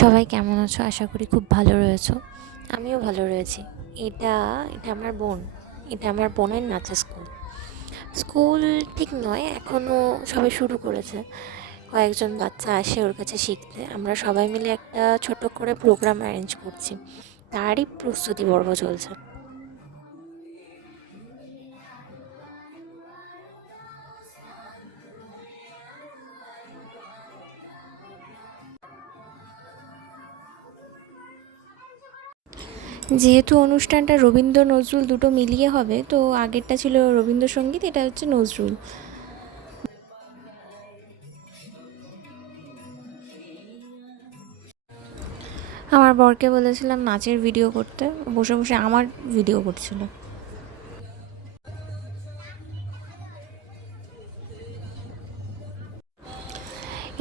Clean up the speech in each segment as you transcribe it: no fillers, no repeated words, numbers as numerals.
সবাই কেমন আছো? আশা করি খুব ভালো রয়েছো। আমিও ভালো রয়েছি। এটা এটা আমার বোন। এটা আমার বোনের নাচের স্কুল। স্কুল ঠিক নয়, এখনও সবে শুরু করেছে। কয়েকজন বাচ্চা আসে ওর কাছে শিখতে। আমরা সবাই মিলে একটা ছোট করে প্রোগ্রাম অ্যারেঞ্জ করছি, তারই প্রস্তুতি পর্ব চলছে। যেহেতু অনুষ্ঠানটা রবীন্দ্র নজরুল দুটো মিলিয়ে হবে, তো আগেরটা ছিল রবীন্দ্রসঙ্গীত, এটা হচ্ছে নজরুল। আমার বরকে বলেছিলাম নাচের ভিডিও করতে, বসে বসে আমার ভিডিও করছিল।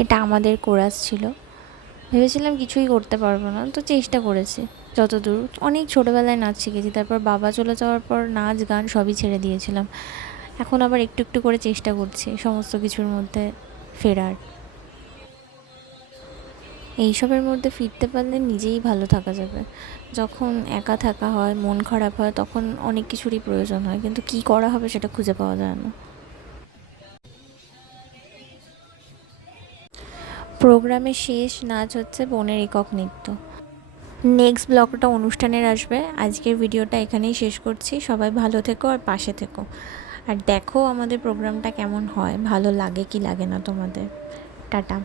এটা আমাদের কোরাস ছিল। ভেবেছিলাম কিছুই করতে পারবো না, তো চেষ্টা করেছি যতদূর। অনেক ছোটোবেলায় নাচ শিখেছি, তারপর বাবা চলে যাওয়ার পর নাচ গান সবই ছেড়ে দিয়েছিলাম। এখন আবার একটু একটু করে চেষ্টা করছি সমস্ত কিছুর মধ্যে ফেরার। এইসবের মধ্যে ফিরতে পারলে নিজেই ভালো থাকা যাবে। যখন একা থাকা হয়, মন খারাপ হয়, তখন অনেক কিছুরই প্রয়োজন হয়, কিন্তু কী করা হবে সেটা খুঁজে পাওয়া যায় না। প্রোগ্রামের শেষ নাচ হচ্ছে বোনের একক নৃত্য। নেক্সট ব্লগটা অনুষ্ঠানের আসবে। আজকের ভিডিওটা এখানেই শেষ করছি। সবাই ভালো থেকো আর পাশে থেকো, আর দেখো আমাদের প্রোগ্রামটা কেমন হয়, ভালো লাগে কি লাগে না তোমাদের। টাটা।